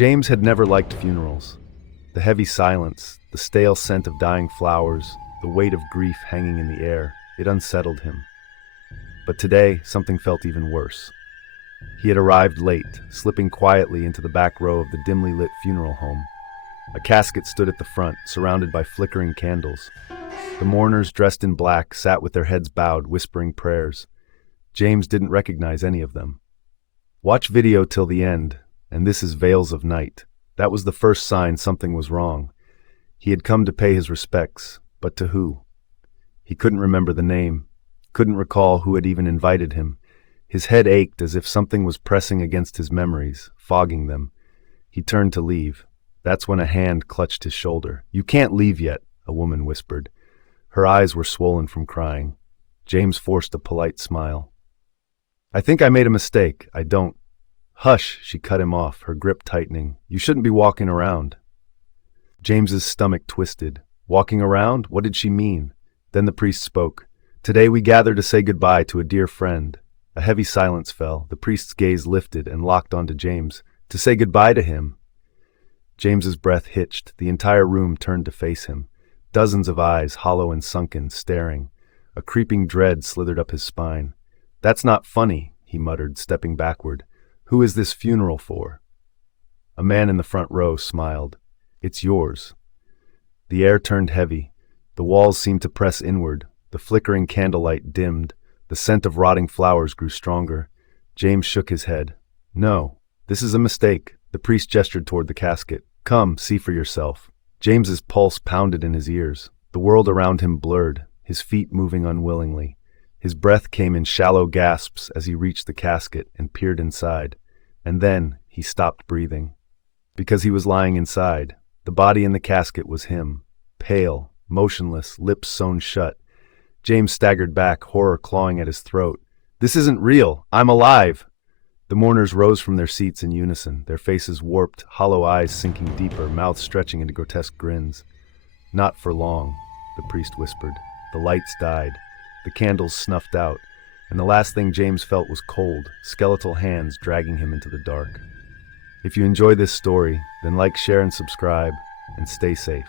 James had never liked funerals. The heavy silence, the stale scent of dying flowers, the weight of grief hanging in the air, it unsettled him. But today, something felt even worse. He had arrived late, slipping quietly into the back row of the dimly lit funeral home. A casket stood at the front, surrounded by flickering candles. The mourners, dressed in black, sat with their heads bowed, whispering prayers. James didn't recognize any of them. Watch video till the end, and this is Veils of Night. That was the first sign something was wrong. He had come to pay his respects, but to who? He couldn't remember the name, couldn't recall who had even invited him. His head ached as if something was pressing against his memories, fogging them. He turned to leave. That's when a hand clutched his shoulder. "You can't leave yet," a woman whispered. Her eyes were swollen from crying. James forced a polite smile. "I think I made a mistake. I don't." "Hush," she cut him off, her grip tightening. "You shouldn't be walking around." James's stomach twisted. Walking around? What did she mean? Then the priest spoke. "Today we gather to say goodbye to a dear friend." A heavy silence fell. The priest's gaze lifted and locked onto James. To say goodbye to him. James's breath hitched. The entire room turned to face him. Dozens of eyes, hollow and sunken, staring. A creeping dread slithered up his spine. "That's not funny," he muttered, stepping backward. "Who is this funeral for?" A man in the front row smiled. "It's yours." The air turned heavy. The walls seemed to press inward. The flickering candlelight dimmed. The scent of rotting flowers grew stronger. James shook his head. "No, this is a mistake." The priest gestured toward the casket. "Come, see for yourself." James's pulse pounded in his ears. The world around him blurred, his feet moving unwillingly. His breath came in shallow gasps as he reached the casket and peered inside. And then he stopped breathing. Because he was lying inside. The body in the casket was him. Pale, motionless, lips sewn shut. James staggered back, horror clawing at his throat. "This isn't real! I'm alive!" The mourners rose from their seats in unison, their faces warped, hollow eyes sinking deeper, mouths stretching into grotesque grins. "Not for long," the priest whispered. The lights died. The candles snuffed out, and the last thing James felt was cold, skeletal hands dragging him into the dark. If you enjoy this story, then like, share, and subscribe, and stay safe.